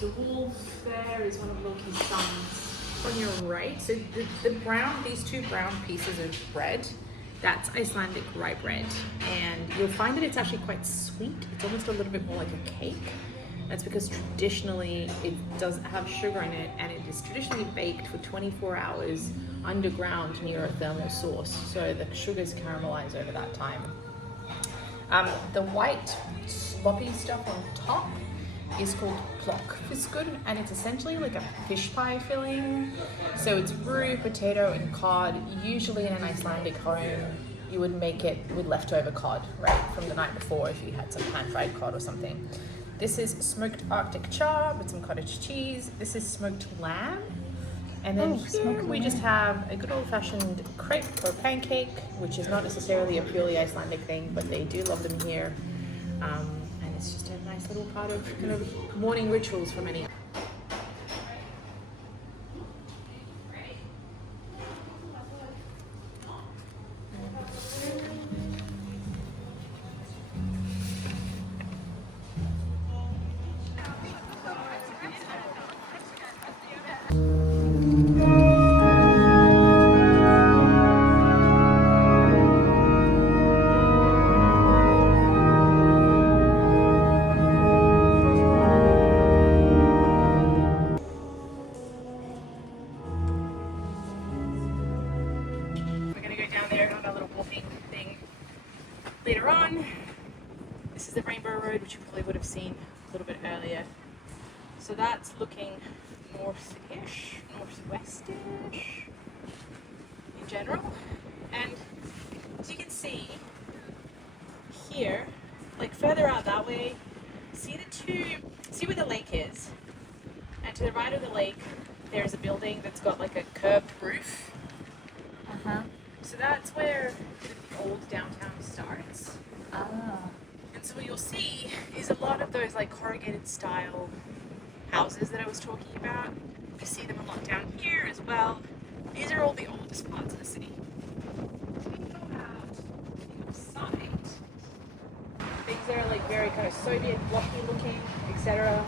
the wolf there is one of Loki's sons. On your right, so these two brown pieces of bread, that's Icelandic rye bread, and you'll find that it's actually quite sweet. It's almost a little bit more like a cake. That's because traditionally it does have sugar in it, and it is traditionally baked for 24 hours underground near a thermal source, so the sugars caramelize over that time. The white sloppy stuff on top is called plokkfiskur, and it's essentially like a fish pie filling. So it's roux, potato, and cod. Usually in an Icelandic home, you would make it with leftover cod, right, from the night before if you had some pan-fried cod or something. This is smoked Arctic char with some cottage cheese. This is smoked lamb. And then here we just have a good old-fashioned crepe or pancake, which is not necessarily a purely Icelandic thing, but they do love them here. And it's just a nice little part of kind of morning rituals for many. Later on, this is the Rainbow Road, which you probably would have seen a little bit earlier. So that's looking north-ish, northwest-ish in general. And as you can see here, like further out that way, see where the lake is. And to the right of the lake, there's a building that's got like a curved roof. So that's where the old downtown starts. And so what you'll see is a lot of those like corrugated style houses that I was talking about. You see them a lot down here as well. These are all the oldest parts of the city. We go out outside. Things that are like very kind of Soviet blocky looking, etc.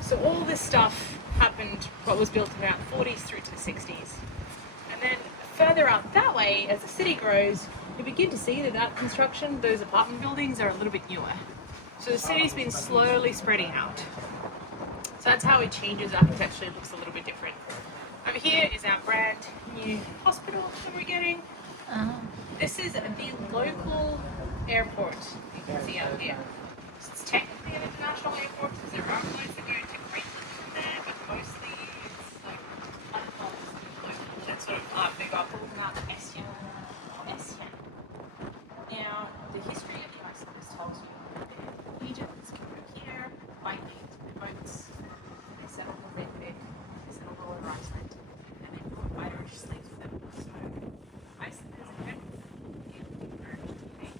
So all this stuff happened, what was built in around the 40s through to the 60s. And then further out that way, as the city grows, you begin to see that construction, those apartment buildings are a little bit newer. So the city's been slowly spreading out. So that's how it changes architecture. It looks a little bit different. Over here is our brand new hospital that we're getting. This is the local airport you can see out here. So it's technically an international airport because there are flights that go to Reykjavik from there, but mostly it's like local. That's sort of big up out the Iceland. Now, the history of the Icelanders tells you that Egyptians came over here, Vikings with boats, they settled in Reykjavik, they settled all over Iceland, and they brought Irish slaves with them. So, Icelanders in general, encouraged to make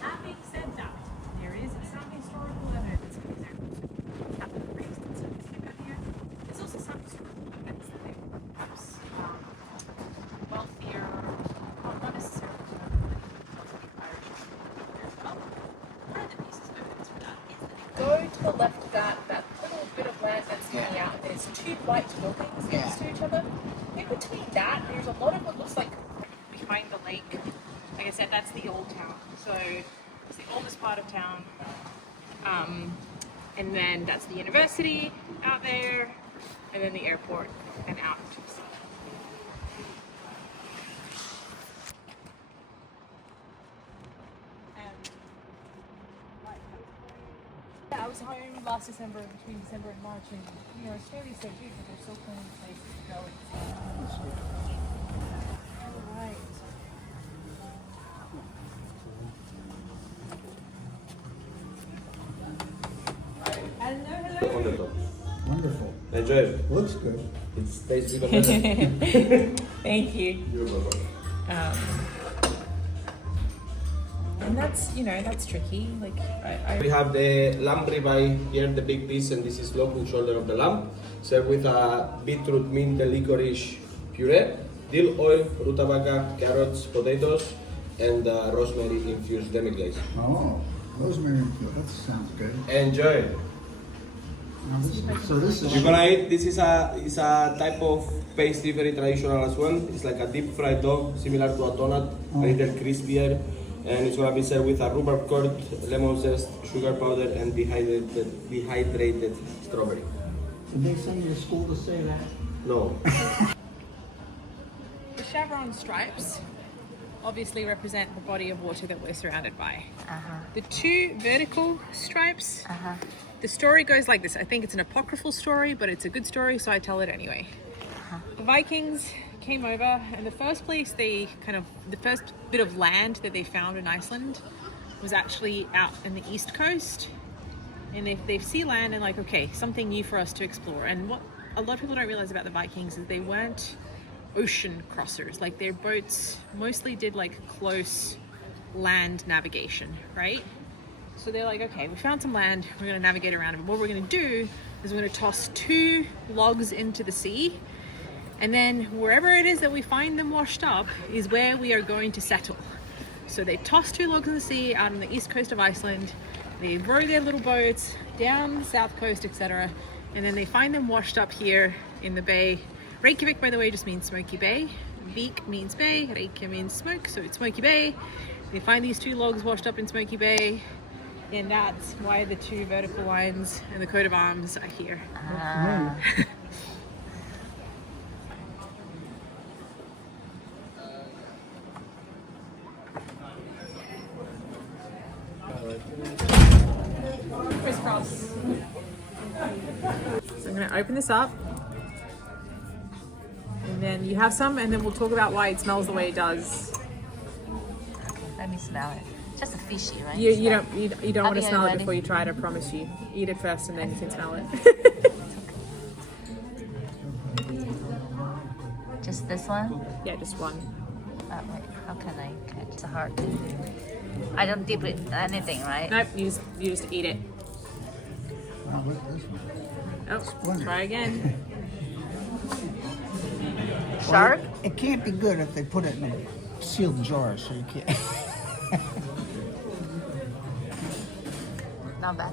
Having said that, there is some historical evidence, for example, Captain Priest and stuff that came out here. There's also some historical evidence that they were perhaps wealthier, not necessarily Irish as well. One of the pieces of evidence for that is that if you go to the left of that little bit of land that's coming out, there's two white buildings next to each other. In between that, there's a lot of what looks like behind the lake. Like I said, that's the old town. So it's the oldest part of town. And then that's the university out there, and then the airport and out to the sea. I was home last December, between December and March, and Australia's so big, but there's still plenty of places to go and see. Alright. Hello. Wonderful. Enjoy it. Looks good. It tastes even better. Thank you. You're welcome. And that's tricky. Like We have the lamb ribeye here, the big piece, and this is local shoulder of the lamb, served with a beetroot, mint, and licorice puree, dill oil, rutabaga, carrots, potatoes, and rosemary infused demi-glaze. Oh, Rosemary, that sounds good. Enjoy. So this is You're gonna eat. This is a type of pastry very traditional as well. It's like a deep fried dog, similar to a donut, a little crispier, and it's gonna be served with a rhubarb curd, lemon zest, sugar powder, and dehydrated strawberry. Did they send you to school to say that? No. The chevron stripes obviously represent the body of water that we're surrounded by. The two vertical stripes, the story goes like this. I think it's an apocryphal story, but it's a good story, so I tell it anyway. The Vikings came over, and the first place the first bit of land that they found in Iceland was actually out in the east coast. And they see land and like, okay, something new for us to explore. And what a lot of people don't realize about the Vikings is they weren't ocean crossers. Like their boats mostly did like close land navigation, right? So they're like, okay, we found some land, we're gonna navigate around it. But what we're gonna do is we're gonna toss 2 logs into the sea, and then wherever it is that we find them washed up is where we are going to settle. So they toss 2 logs in the sea out on the east coast of Iceland. They row their little boats down the south coast, etc. And then they find them washed up here in the bay. Reykjavik, by the way, just means smoky bay. Vik means bay, Reykjavik means smoke, so it's Smoky Bay. They find these 2 logs washed up in Smoky Bay, and that's why the 2 vertical lines and the coat of arms are here. Crisscross. So I'm going to open this up, and then you have some, and then we'll talk about why it smells the way it does. Okay, let me smell it. Just fishy, right? You don't want to Okay, smell it ready? before you try it, I promise you. Eat it first, and then you can smell it. Just this one? Yeah, just one. Wait, how can I catch? It's hard. I don't dip it anything, right? Nope, you just eat it. Wow, look at this one. Oh, Splendid. try again. Shark? It can't be good if they put it in a sealed jar, so you can't. Not bad.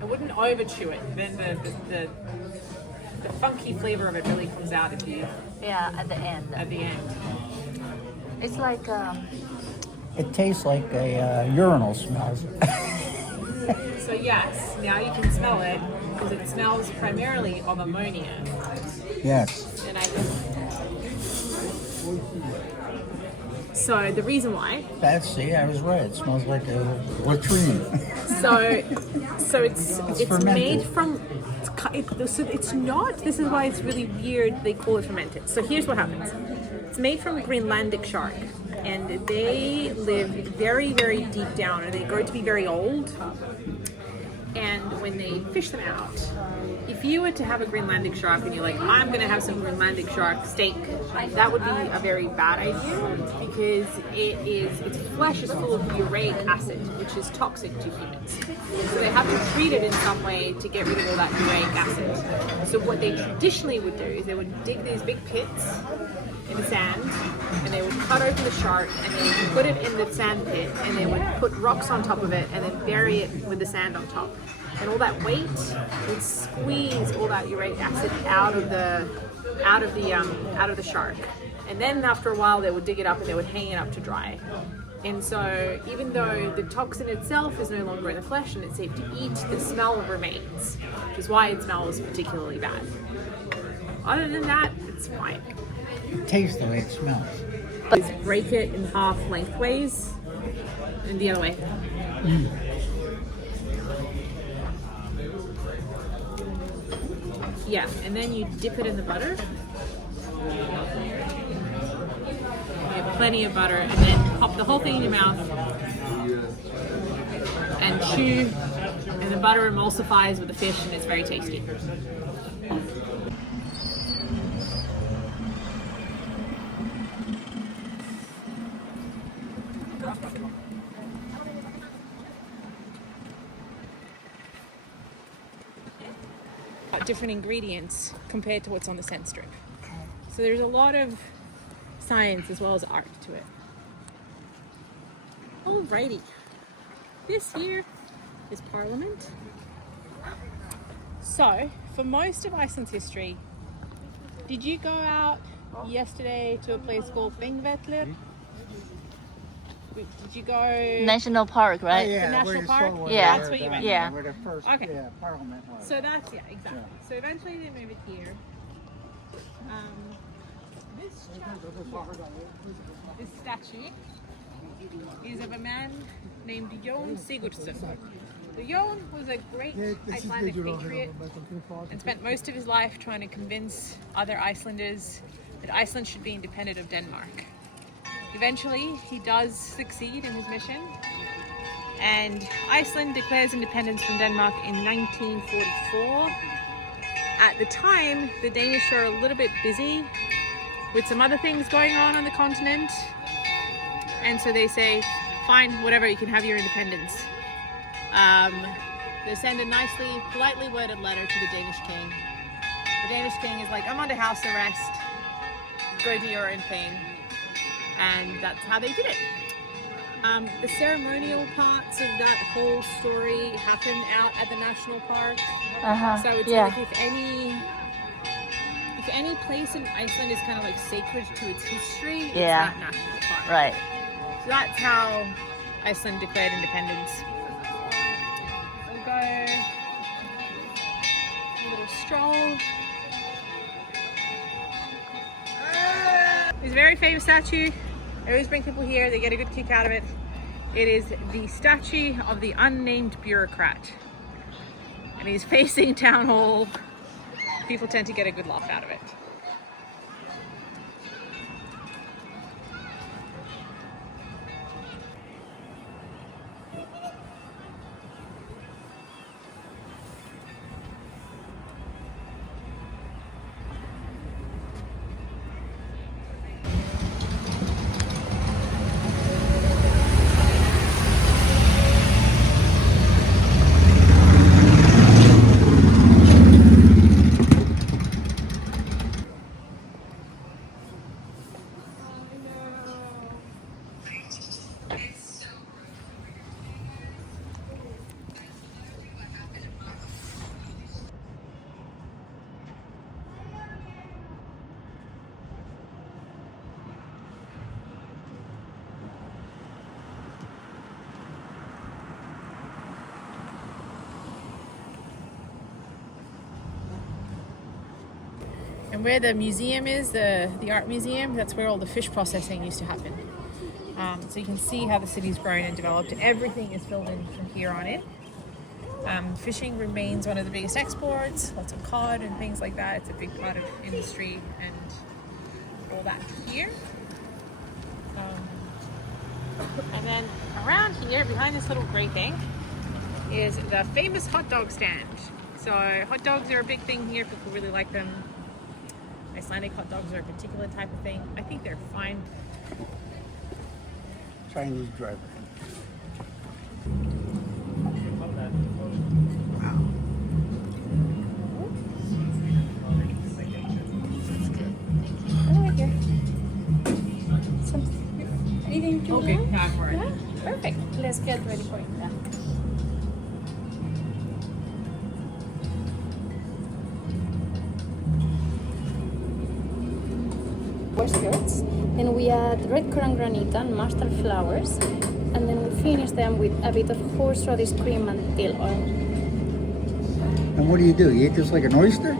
I wouldn't over chew it. Then the funky flavor of it really comes out if you Yeah, at the end. at the end. It's like It tastes like a urinal smells. So yes, now you can smell it because it smells primarily of ammonia. Yes. And so the reason why. See, I was right. It smells like a latrine. So it's fermented. made from. It's not. This is why it's really weird. They call it fermented. So here's what happens. It's made from Greenlandic shark, and they live very, very deep down, and they grow to be very old. And when they fish them out, if you were to have a Greenlandic shark and you're like, I'm going to have some Greenlandic shark steak, that would be a very bad idea because its flesh is full of uric acid, which is toxic to humans. So they have to treat it in some way to get rid of all that uric acid. So what they traditionally would do is they would dig these big pits in the sand, and they would cut open the shark and they would put it in the sand pit, and they would put rocks on top of it and then bury it with the sand on top. And all that weight would squeeze all that uric acid out of the shark. And then after a while they would dig it up and they would hang it up to dry. And so even though the toxin itself is no longer in the flesh and it's safe to eat, the smell remains, which is why it smells particularly bad. Other than that, it's fine. It tastes the way it smells. Is break it in half lengthways and the other way. Yeah, and then you dip it in the butter. You have plenty of butter, and then pop the whole thing in your mouth and chew, and the butter emulsifies with the fish, and it's very tasty. Different ingredients compared to what's on the scent strip. So there's a lot of science as well as art to it. Alrighty. This here is Parliament. So, for most of Iceland's history, did you go out yesterday to a place called Thingvellir? Did you go National Park, right? Oh, yeah, the where national you park? saw Yeah. That's where you went. Yeah. Where the first Okay. Parliament was. So that's, yeah, exactly. So eventually they move it here. This statue is of a man named Jón Sigurdsson. So Jón was a great Icelandic patriot and spent most of his life trying to convince other Icelanders that Iceland should be independent of Denmark. Eventually, he does succeed in his mission, and Iceland declares independence from Denmark in 1944. At the time, the Danish are a little bit busy with some other things going on the continent, and so they say, fine, whatever, you can have your independence. They send a nicely, politely worded letter to the Danish king. The Danish king is like, I'm under house arrest, go do your own thing. And that's how they did it. The ceremonial parts of that whole story happen out at the national park. So it's like if any place in Iceland is kind of like sacred to its history, it's that national park. Right. So that's how Iceland declared independence. We'll go a little stroll. It's a very famous statue. I always bring people here, they get a good kick out of it. It is the statue of the unnamed bureaucrat. And he's facing town hall. People tend to get a good laugh out of it. And where the museum is, the art museum, that's where all the fish processing used to happen. So you can see how the city's grown and developed. Everything is filled in from here on in. Fishing remains one of the biggest exports, lots of cod and things like that. It's a big part of industry and all that here. And then around here, behind this little grey thing, is the famous hot dog stand. So hot dogs are a big thing here, people really like them. Icelandic hot dogs are a particular type of thing. I think they're fine. Chinese driver. Anything to okay, yeah, perfect. Let's get ready for it. Yeah. Skirts, then we add red currant granita and mustard flowers, and then we finish them with a bit of horseradish cream and dill oil. And what do? You eat this like an oyster?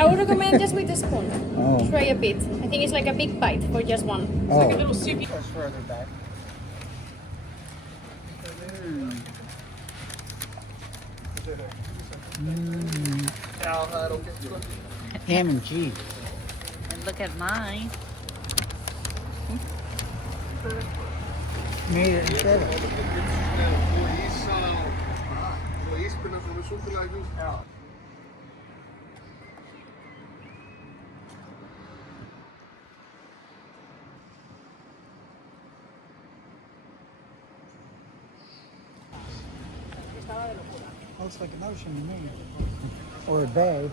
I would recommend just with a spoon. Oh. Try a bit. I think it's like a big bite for just one. Oh. Like a little soupy. That's further back. Ham and cheese. And look at mine. Made it in cheddar. Looks like an ocean to me. Or a bay.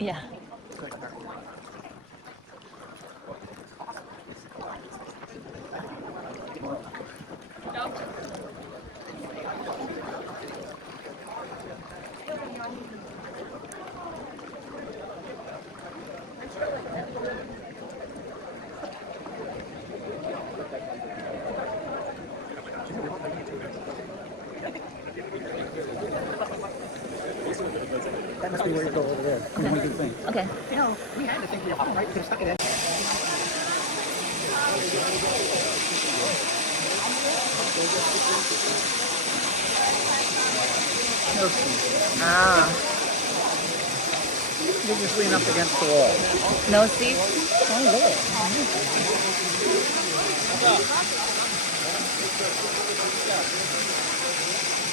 Yeah. That must be where you go over there. What do you think? Okay. No, we had to think we were all right. We could have stuck it in. No seats. Ah, You just lean up against the wall. no seats. Oh, look.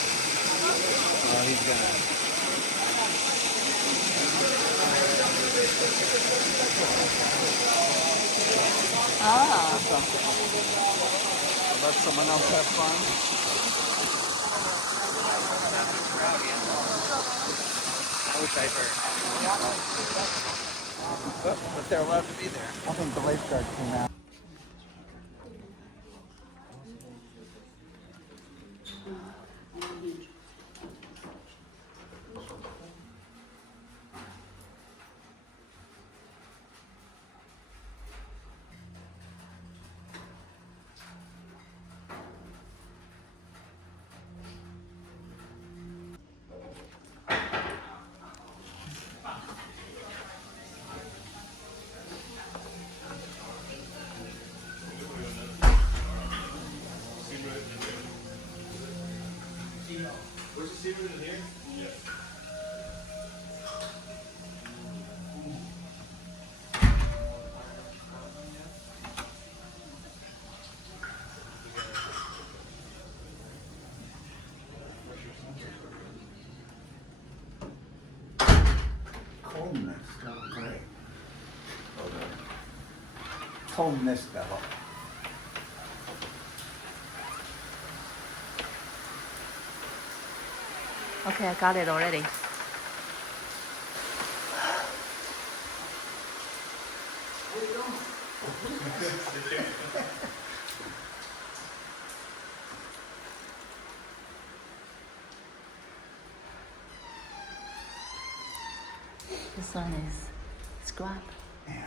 Oh, he's gonna. Ah. Let someone else have fun. I wish I heard. But they're allowed to be there. I think the lifeguard came out. Where's the secret in here? Yeah. Cold mist. Oh, great. Cold mist, Bella. Okay, I got it already. This one is scrub. Yeah.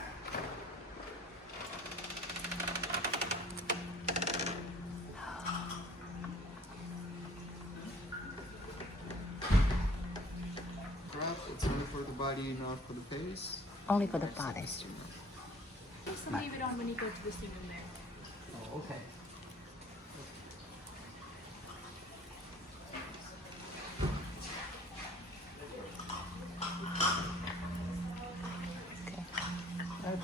It's only for the body, not for the face. Only for the body. Just leave it on when you go to the steam room there. Oh, okay. Okay.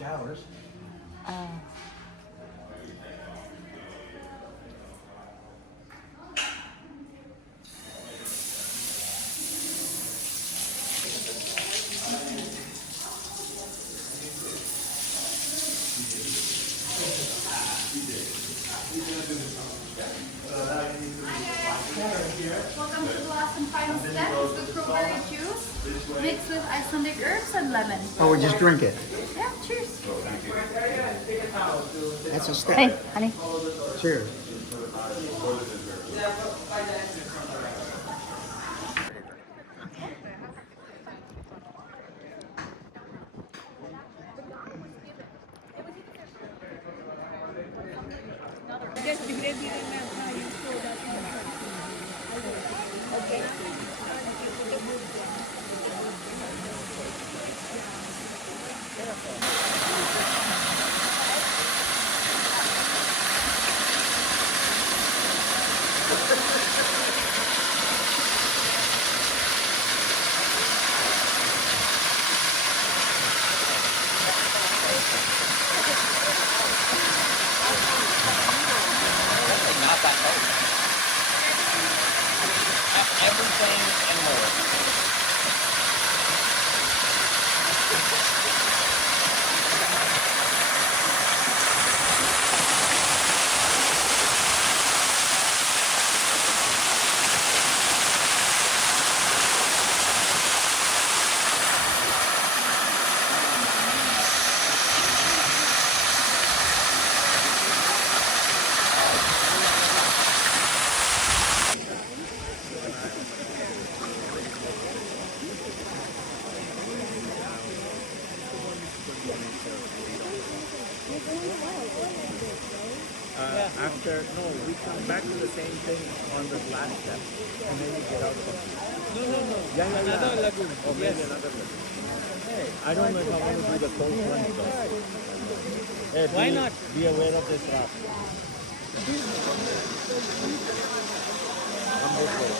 showers. Welcome to the last and final step. It's the strawberry juice mixed with Icelandic herbs and lemon. Oh, we just drink it. Yeah, cheers. That's a step. Hey, honey. Cheers. Everything and more. We come back to the same thing on the last step, and then we get out of it. No. Yeah. Another lagoon. Oh, maybe another lagoon. I don't know if I want to do the coast one though. Hey, why not? Be aware of this rock. I'm this way.